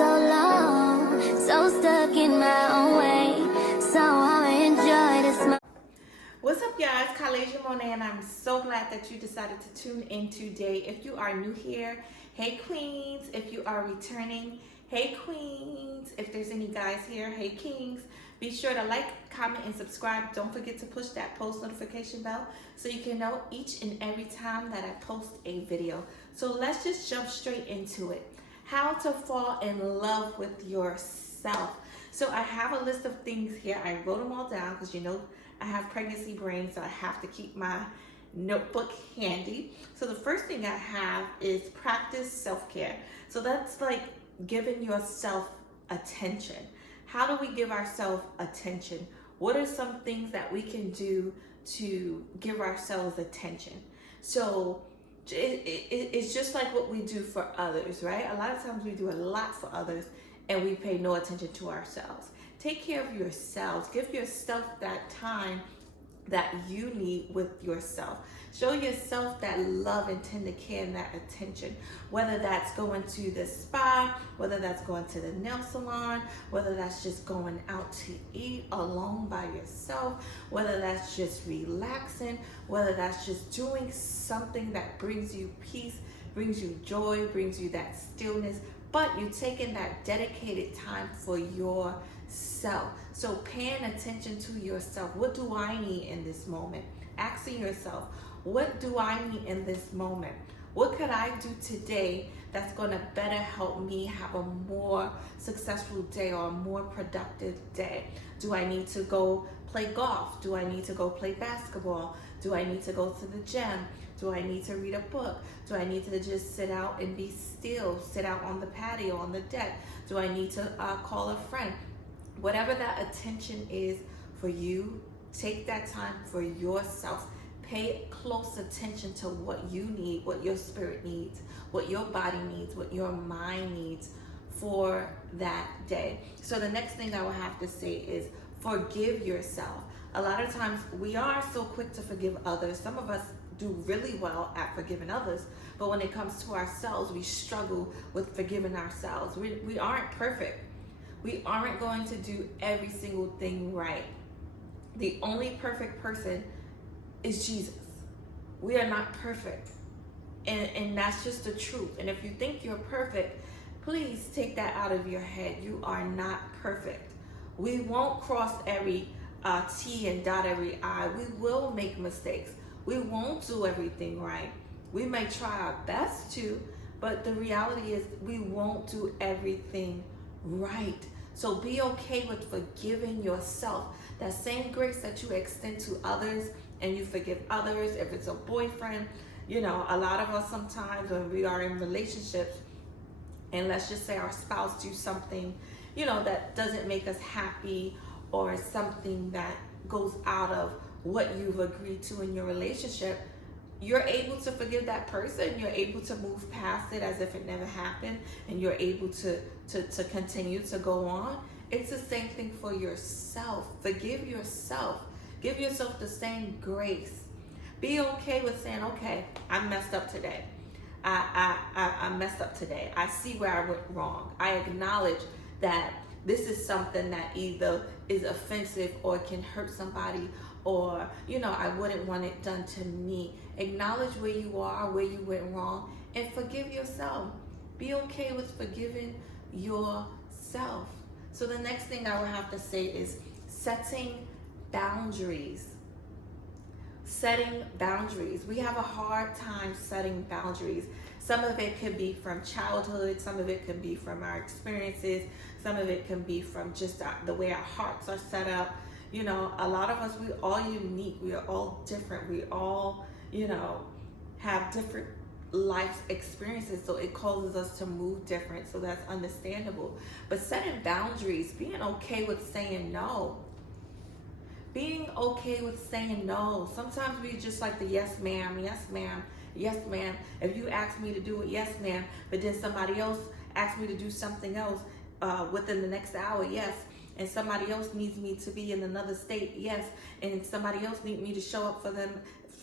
so long, so stuck in my own way. So I'ma enjoy this moment. What's up, guys? Kalasia Monet, and I'm so glad that you decided to tune in today. If you are new here, hey queens. If you are returning, hey queens. If there's any guys here, hey kings. Be sure to like, comment, and subscribe. Don't forget to push that post notification bell so you can know each and every time that I post a video. So let's just jump straight into it. How to fall in love with yourself. So I have a list of things here. I wrote them all down because you know I have pregnancy brain, so I have to keep my notebook handy. So the first thing I have is practice self-care. So that's like giving yourself attention. How do we give ourselves attention? What are some things that we can do to give ourselves attention? So it's just like what we do for others, right? A lot of times we do a lot for others and we pay no attention to ourselves. Take care of yourselves. Give yourself that time that you need with yourself. Show yourself that love and tender care and that attention, whether that's going to the spa, whether that's going to the nail salon, whether that's just going out to eat alone by yourself, whether that's just relaxing, whether that's just doing something that brings you peace, brings you joy, brings you that stillness, but you're taking that dedicated time for yourself. So paying attention to yourself. What do I need in this moment? Asking yourself, what do I need in this moment? What could I do today that's going to better help me have a more successful day or a more productive day? Do I need to go play golf? Do I need to go play basketball? Do I need to go to the gym? Do I need to read a book? Do I need to just sit out and be still, sit out on the patio, on the deck? Do I need to call a friend? Whatever that attention is for you, take that time for yourself. Pay close attention to what you need, what your spirit needs, what your body needs, what your mind needs for that day. So the next thing I will have to say is forgive yourself. A lot of times we are so quick to forgive others. Some of us do really well at forgiving others, but when it comes to ourselves, we struggle with forgiving ourselves. We aren't perfect. We aren't going to do every single thing right. The only perfect person is Jesus. We are not perfect. And that's just the truth. And if you think you're perfect, please take that out of your head. You are not perfect. We won't cross every T and dot every I. We will make mistakes. We won't do everything right. We may try our best to, but the reality is we won't do everything right. So be okay with forgiving yourself. That same grace that you extend to others and you forgive others, if it's a boyfriend, you know, a lot of us sometimes when we are in relationships and let's just say our spouse do something, you know, that doesn't make us happy or something that goes out of what you've agreed to in your relationship, you're able to forgive that person. You're able to move past it as if it never happened, and you're able to continue to go on. It's the same thing for yourself. Forgive yourself. Give yourself the same grace. Be okay with saying, okay, I messed up today. I messed up today. I see where I went wrong. I acknowledge that this is something that either is offensive or can hurt somebody, or, you know, I wouldn't want it done to me. Acknowledge where you are, where you went wrong, and forgive yourself. Be okay with forgiving yourself. So the next thing I would have to say is setting boundaries. Setting boundaries. We have a hard time setting boundaries. Some of it could be from childhood, some of it could be from our experiences, some of it can be from just the way our hearts are set up. You know, a lot of us, we're all unique, we are all different, we all, you know, have different life experiences, so it causes us to move different, so that's understandable. But setting boundaries, being okay with saying no. Being okay with saying no. Sometimes we just like the yes ma'am, yes ma'am, yes ma'am. If you ask me to do it, yes ma'am, but then somebody else asks me to do something else within the next hour, yes. And somebody else needs me to be in another state, yes. And somebody else needs me to show up for them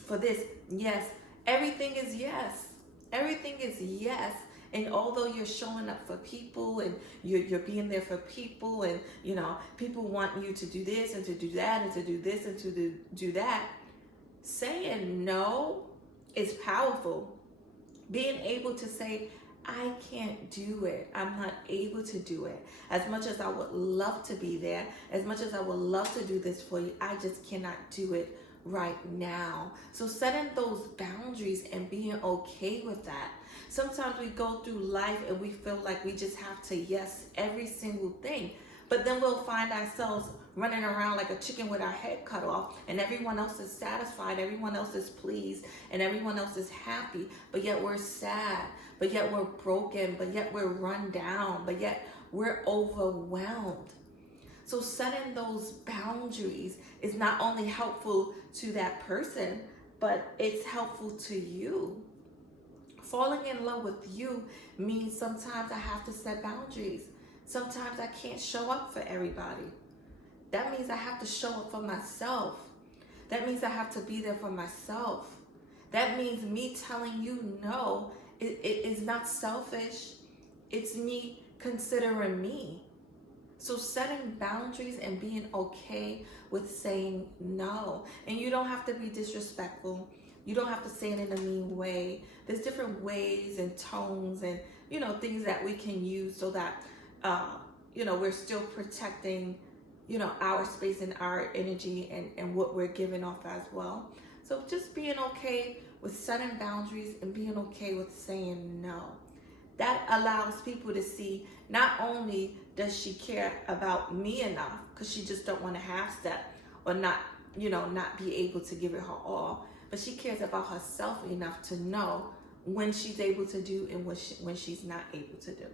for this, yes. Everything is yes. Everything is yes. And although you're showing up for people and you're being there for people, and people want you to do this and to do that and to do this and to do that, saying no is powerful. Being able to say, I can't do it. I'm not able to do it. As much as I would love to be there, as much as I would love to do this for you, I just cannot do it right now. So setting those boundaries and being okay with that. Sometimes we go through life and we feel like we just have to yes every single thing. But then we'll find ourselves running around like a chicken with our head cut off, and everyone else is satisfied, everyone else is pleased, and everyone else is happy, but yet we're sad, but yet we're broken, but yet we're run down, but yet we're overwhelmed. So setting those boundaries is not only helpful to that person, but it's helpful to you. Falling in love with you means sometimes I have to set boundaries. Sometimes I can't show up for everybody. That means I have to show up for myself. That means I have to be there for myself. That means me telling you no it is not selfish. It's me considering me. So setting boundaries and being okay with saying no. And you don't have to be disrespectful. You don't have to say it in a mean way. There's different ways and tones and, things that we can use so that, we're still protecting, our space and our energy and what we're giving off as well. So just being okay with setting boundaries and being okay with saying no. That allows people to see not only does she care about me enough, because she just don't want to half step or not be able to give it her all, but she cares about herself enough to know when she's able to do and when she's not able to do.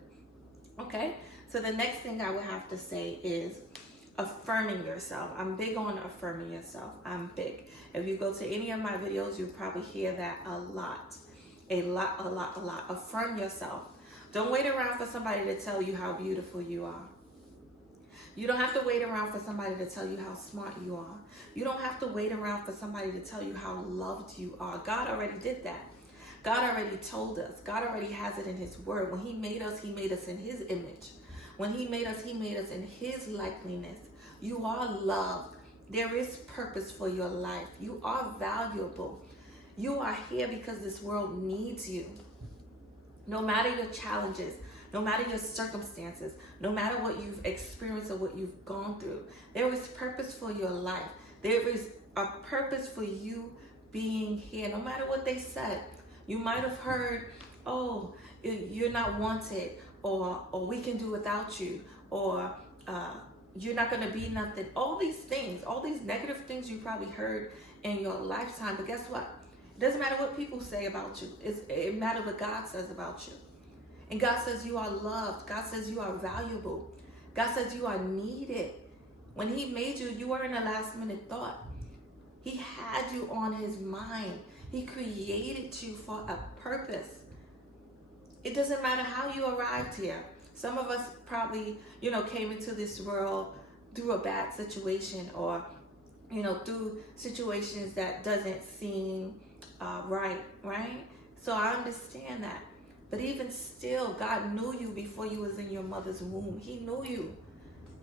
Okay, so the next thing I would have to say is affirming yourself. I'm big on affirming yourself. I'm big. If you go to any of my videos, you'll probably hear that a lot. Affirm yourself. Don't wait around for somebody to tell you how beautiful you are. You don't have to wait around for somebody to tell you how smart you are. You don't have to wait around for somebody to tell you how loved you are. God already did that. God already told us. God already has it in his word. When he made us in his image. When he made us in his likeness. You are loved. There is purpose for your life. You are valuable. You are here because this world needs you. No matter your challenges, no matter your circumstances, no matter what you've experienced or what you've gone through, there is purpose for your life. There is a purpose for you being here, no matter what they said. You might have heard, oh, you're not wanted, or we can do without you, or you're not going to be nothing. All these things, all these negative things you probably heard in your lifetime. But guess what? It doesn't matter what people say about you. It matters what God says about you. And God says you are loved. God says you are valuable. God says you are needed. When he made you, you weren't a last minute thought. He had you on his mind. He created you for a purpose. It doesn't matter how you arrived here. Some of us probably, came into this world through a bad situation, or, through situations that doesn't seem right? So I understand that. But even still, God knew you before you was in your mother's womb. He knew you.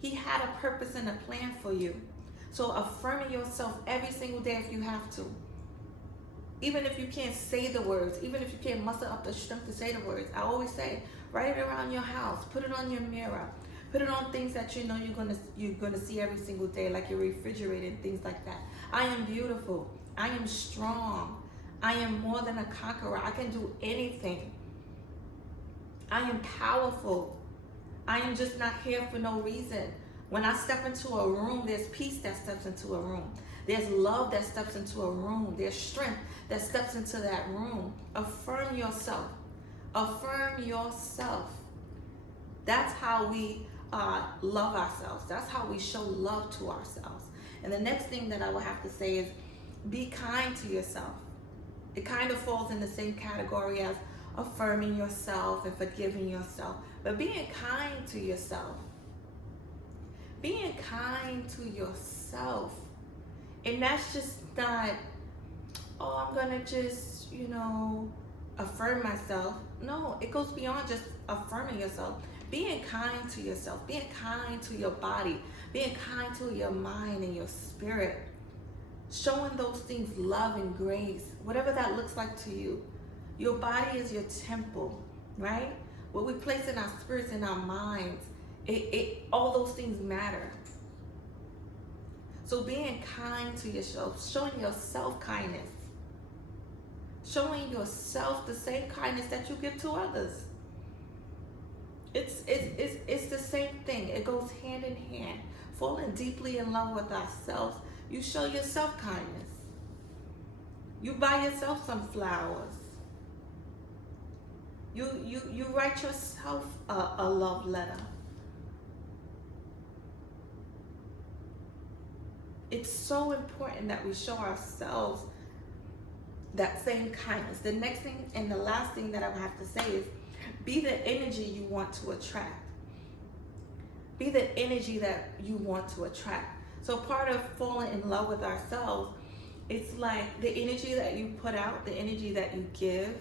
He had a purpose and a plan for you. So affirming yourself every single day if you have to. Even if you can't say the words, even if you can't muster up the strength to say the words, I always say, write it around your house, put it on your mirror, put it on things that you're gonna see every single day, like your refrigerator and things like that. I am beautiful. I am strong. I am more than a conqueror. I can do anything. I am powerful. I am just not here for no reason. When I step into a room, there's peace that steps into a room. There's love that steps into a room. There's strength that steps into that room. Affirm yourself. Affirm yourself. That's how we love ourselves. That's how we show love to ourselves. And the next thing that I will have to say is be kind to yourself. It kind of falls in the same category as affirming yourself and forgiving yourself. But being kind to yourself. Being kind to yourself. And that's just not, oh, I'm going to just, affirm myself. No, it goes beyond just affirming yourself. Being kind to yourself, being kind to your body, being kind to your mind and your spirit. Showing those things love and grace, whatever that looks like to you. Your body is your temple, right? What we place in our spirits and our minds, all those things matter. So being kind to yourself, showing yourself kindness, showing yourself the same kindness that you give to others. It's the same thing. It goes hand in hand. Falling deeply in love with ourselves, you show yourself kindness. You buy yourself some flowers. You write yourself a love letter. It's so important that we show ourselves that same kindness. The next thing and the last thing that I would have to say is, be the energy you want to attract. Be the energy that you want to attract. So part of falling in love with ourselves, it's like the energy that you put out, the energy that you give,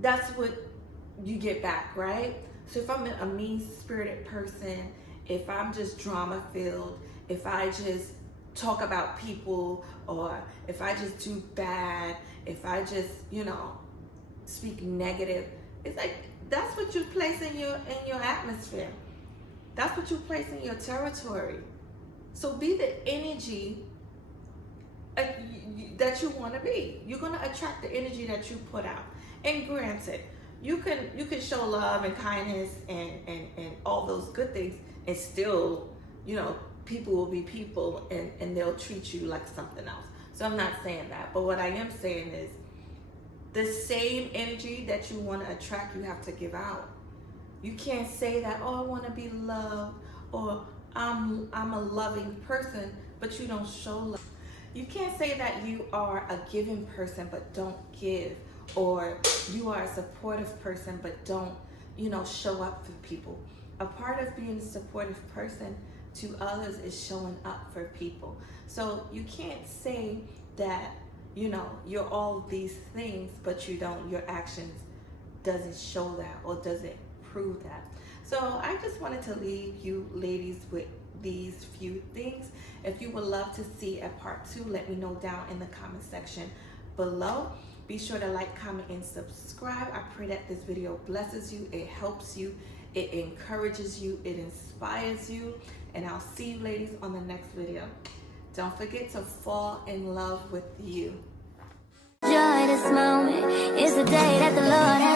that's what you get back, right? So if I'm a mean-spirited person, if I'm just drama-filled, if I just talk about people, or if I just do bad, if I just, speak negative, it's like that's what you place in your atmosphere. That's what you place in your territory. So be the energy that you want to be. You're going to attract the energy that you put out. And granted, you can show love and kindness and all those good things, and still, people will be people and they'll treat you like something else. So I'm not saying that. But what I am saying is, the same energy that you want to attract, you have to give out. You can't say that, oh, I want to be loved, or I'm a loving person, but you don't show love. You can't say that you are a giving person but don't give, or you are a supportive person but don't, show up for people. A part of being a supportive person to others is showing up for people. So you can't say that, you're all these things, but you don't, your actions doesn't show that or doesn't prove that. So I just wanted to leave you ladies with these few things. If you would love to see a part 2, let me know down in the comment section below. Be sure to like, comment, and subscribe. I pray that this video blesses you, it helps you, it encourages you, it inspires you, and I'll see you ladies on the next video. Don't forget to fall in love with you. Joy this moment is the day that the Lord has